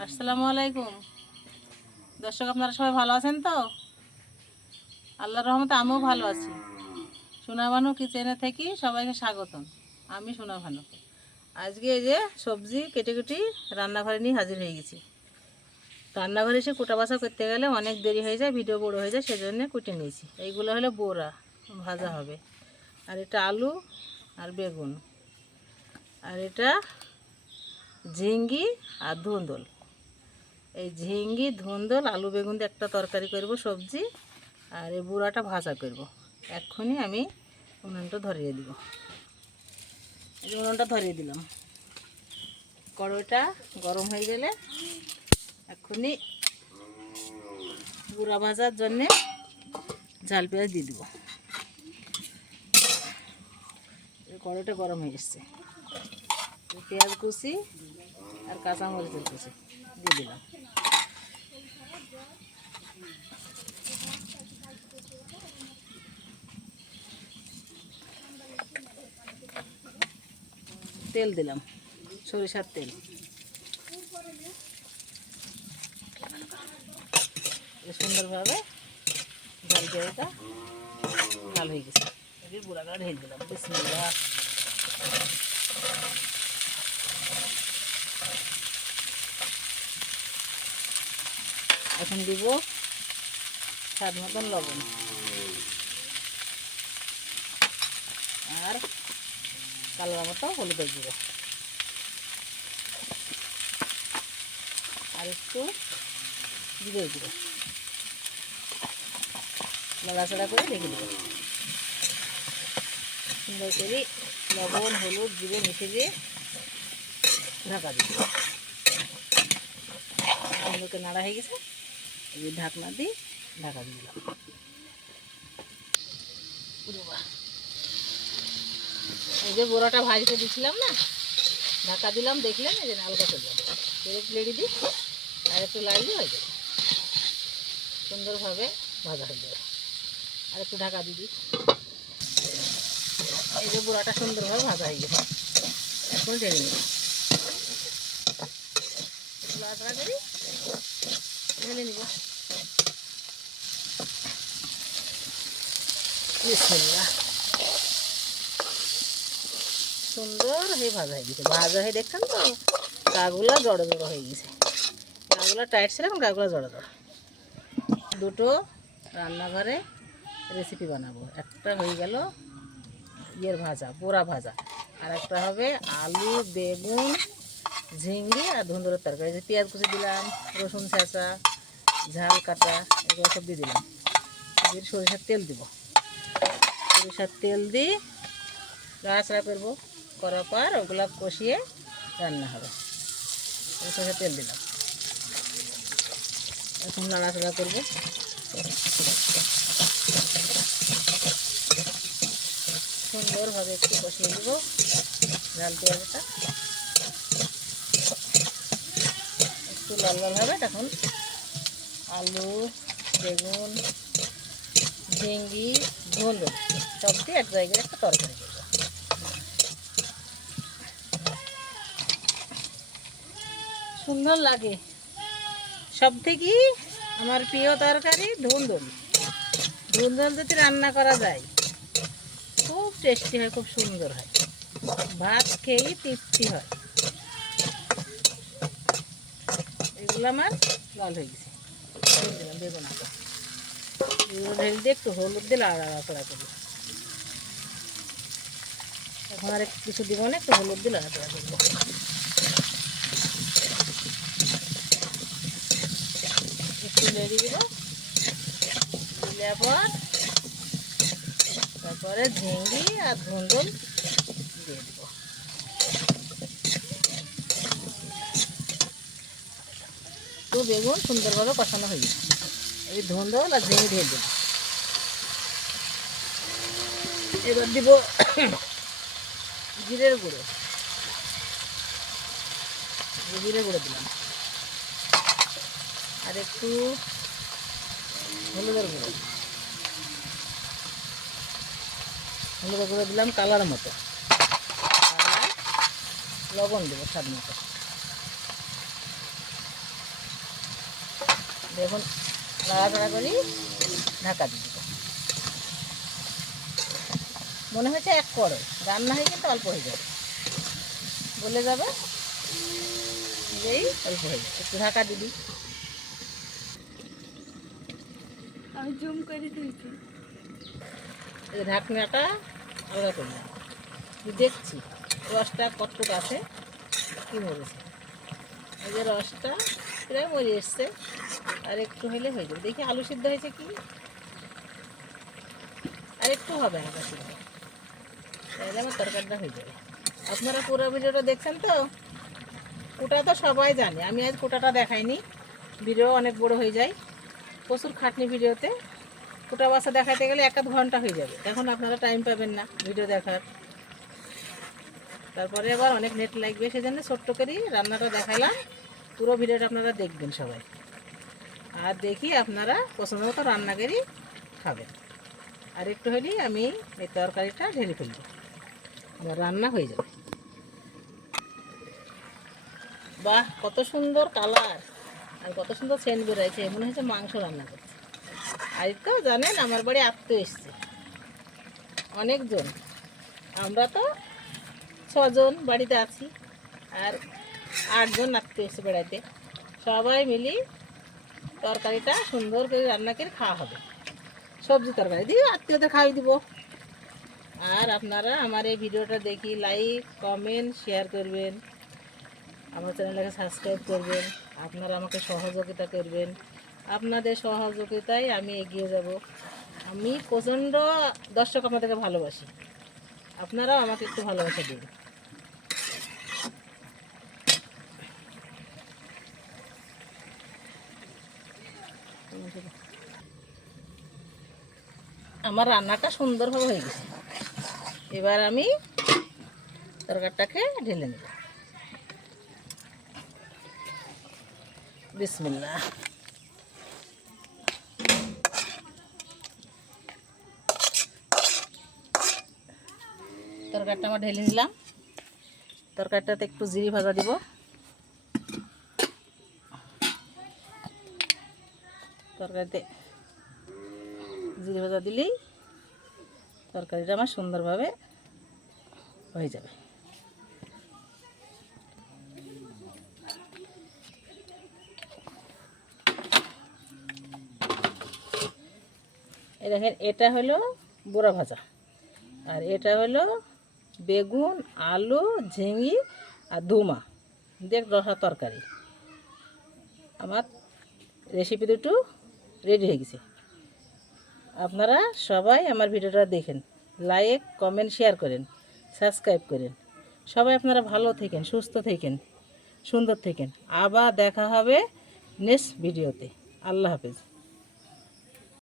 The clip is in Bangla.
আসসালামু আলাইকুম দর্শক, আপনারা সবাই ভালো আছেন তো? আল্লাহর রহমতে আমিও ভালো আছি। সোনা ভানু কিচেনে থেকে সবাইকে স্বাগতম। আমি সোনা ভানু। আজকে এই যে সবজি কেটে কেটে রান্নাঘরে নিয়ে হাজির হয়ে গেছি। রান্নাঘরে এসে কুটা বাছা করতে গেলে অনেক দেরি হয়ে যায়, ভিডিও বড় হয়ে যায়, সেজন্য কুটে নিয়েছি। এইগুলো হলো বোরা, ভাজা হবে। আর এটা আলু আর বেগুন, আর এটা ঝিঙ্গি আর ধুন্দল। এই ঝিঙ্গি ধুন্দল আলু বেগুন দিয়ে একটা তরকারি করব, সবজি। আর এই বুড়াটা ভাজা করব। এক্ষুনি আমি উনুনটা ধরিয়ে দিব। এই উনুনটা ধরিয়ে দিলাম। কড়াইটা গরম হয়ে গেলে এক্ষুনি বুড়া ভাজার জন্যে ঝাল পেঁয়াজ দিয়ে দিব। কড়াইটা গরম হয়ে এসছে, পেঁয়াজ কুচি আর কাঁচামরিচের কুচি দিয়ে দিলাম। তেল দিলাম, সরিষার তেল। সুন্দরভাবে ঝাল পেঁয়াজটা লাল হয়ে গেছে। বুড়াটা ঢেলে দিলাম। বিসমিল্লাহ। এখন দিব স্বাদ মতন লবণ আর কালার মতো হলুদের গুঁড়ো আর একটু জিরের গুঁড়ো। নাড়াচাড়া করে রেখে দেবো। সুন্দর করে লবণ হলুদ জিরে মিশিয়ে দিয়ে ঢাকা দিব। সুন্দরকে নাড়া হয়ে গেছে, এই ঢাকনা দিয়ে ঢাকা দিয়ে দিলাম। এই যে বড়াটা ভাজতে দিছিলাম না, ঢাকা দিলাম, দেখলেন এই যে নালকা করলাম। একটু লেড়ি দিই আর একটু লাড়লে হয়ে যাবে, সুন্দরভাবে ভাজা হয়ে যাবে। আর একটু ঢাকা দিয়ে দিই। এই যে বড়াটা সুন্দরভাবে ভাজা হয়ে গেছে, এখন ঢেলে নিই। লাড়াচাড়া করি, ঢেলে নিব। বিসমিল্লাহ। সুন্দর হয়ে ভাজা হয়ে গেছে। ভাজা হয়ে দেখছেন তো, গাগুলো জড়ো জড়ো হয়ে গেছে। গাগুলো টাইট ছিল, এখন গাগুলো জড়ো জড়ো। দুটো রান্নাঘরে রেসিপি বানাবো। একটা হয়ে গেল ইয়ের ভাজা, পোড়া ভাজা। আর একটা হবে আলু বেগুন ঝিঙ্গি আর ধুন্দুলের তরকারি। যে পেঁয়াজ কুচি দিলাম, রসুন ছেঁচা, ঝাল কাটা, এগুলো সব দিয়ে দিলাম। দিয়ে সরিষার তেল দিব। সরিষার তেল দিয়ে নাড়াচাড়া করবো, করার পর ওগুলো কষিয়ে রান্না হবে। সরিষার তেল দিলাম, এখন নাড়াচাড়া করবো। সুন্দরভাবে একটু কষিয়ে দেব ঝাল পেঁয়াজটা। একটু লাল লাল হবে, তখন আলু বেগুন ঝিঙ্গি ধুন্দুল সব দিয়ে এক জায়গায় একটা তরকারি করব। সুন্দর লাগে। সব থেকে আমার প্রিয় তরকারি ধুন্দুল। ধুন্দুল যদি রান্না করা যায় খুব টেস্টি হয়, খুব সুন্দর হয়, ভাত খেয়েই তৃপ্তি হয়। এগুলো আমার লাল হয়ে গেছে, দিলাম বেগুন। এগুলো ঢেলে দিয়ে একটু হলুদ দিয়ে লাড়াচাড়া করি। এখন আর কিছু দিব না, একটু হলুদ দিয়ে লাড়াচাড়া করবো। একটু লেড়ে দিব, দিলে পর তারপরে ঝিঙ্গি আর ধুন্দুল দিয়ে দিব। তো বেগুন সুন্দরভাবে কষানো হয়ে গেছে। এই ধুন্দুল আর ঝিঙ্গি দিয়ে দেব। এবার দিব জিরের গুঁড়ো। জিরে গুঁড়ো দিলাম, আর একটু হলুদের গুঁড়ো। হলুদের গুঁড়ো দিলাম কালার মতো। আর লবণ দেবো স্বাদ মতো। দেখুন নাড়াচাড়া করি, ঢাকা দিয়ে দেবো। মনে হচ্ছে এক করো, রান্না হয়ে কিন্তু অল্প হয়ে যাবে, বলে যাবে এই অল্প হয়ে যাবে। একটু ঢাকা দিবি, আমি জুম করে দিয়েছি। এই ঢাকনাটা আলাদা করলাম, দেখছি রসটা কটকট আছে কি মরেছে। এই যে রসটা প্রায় মরে এসছে, আর একটু হলে হয়ে যাবে। দেখি আলু সিদ্ধ হয়েছে কি, আর একটু হবে হালকা সিদ্ধ, তাহলে আমার তরকারিটা হয়ে যাবে। আপনারা পুরো ভিডিওটা দেখছেন তো? কোটা তো সবাই জানে, আমি আজ কোটাটা দেখাইনি, ভিডিও অনেক বড় হয়ে যায়, প্রচুর খাটনি ভিডিওতে। কোটা বাসা দেখাতে গেলে 1-1 ঘন্টা হয়ে যাবে, এখন আপনারা টাইম পাবেন না ভিডিও দেখার, তারপরে আবার অনেক নেট লাগবে, সেজন্য ছোট্ট করেই রান্নাটা দেখালাম। পুরো ভিডিওটা আপনারা দেখবেন সবাই, আর দেখি আপনারা পছন্দ মতো রান্না করি খাবেন। আর একটু হলেই আমি এই তরকারিটা ঢেলে ফেলব, আমার রান্না হয়ে যাবে। বাহ, কত সুন্দর কালার আর কত সুন্দর সেন্ট বেরোচ্ছে, মনে হচ্ছে মাংস রান্না করছে। আর তো জানেন আমার বাড়ি আত্মীয় এসছে অনেকজন, আমরা তো 6 জন বাড়িতে আছি, আর 8 জন আত্মীয় এসছে বেড়াইতে। সবাই মিলি তরকারিটা সুন্দর করে রান্না করে খাওয়া হবে, সবজি তরকারি দিয়ে আত্মীয়দের খাওয়াই দিব। আর আপনারা আমার এই ভিডিওটা দেখি লাইক কমেন্ট শেয়ার করবেন, আমার চ্যানেলটাকে সাবস্ক্রাইব করবেন, আপনারা আমাকে সহযোগিতা করবেন। আপনাদের সহযোগিতায় আমি এগিয়ে যাব। আমি প্রচণ্ড দর্শক আপনাদেরকে ভালোবাসি, আপনারাও আমাকে একটু ভালোবাসা দিন। আমার রান্নাটা সুন্দরভাবে হয়ে গেছে, এবার আমি তরকারিটাকে ঢেলে নেব। বিসমিল্লাহ। তরকারিটা আমার ঢেলে নিলাম, তরকারিটাতে একটু জিরে ভাজা দিব, তরকারিতে জিরে ভাজা দিলেই তরকারিটা আমার সুন্দরভাবে হয়ে যাবে। এই দেখেন, এটা হলো বোরা ভাজা, আর এটা হলো বেগুন আলু ঝিঙি আর ধুমা দেখ রসা তরকারি। আমার রেসিপি দুটো রেডি হয়ে গেছে। আপনারা সবাই আমার ভিডিওটা দেখেন, লাইক কমেন্ট শেয়ার করেন, সাবস্ক্রাইব করেন। সবাই আপনারা ভালো থাকেন, সুস্থ থাকেন, সুন্দর থাকেন। আবার দেখা হবে নেক্সট ভিডিওতে। আল্লাহ হাফেজ।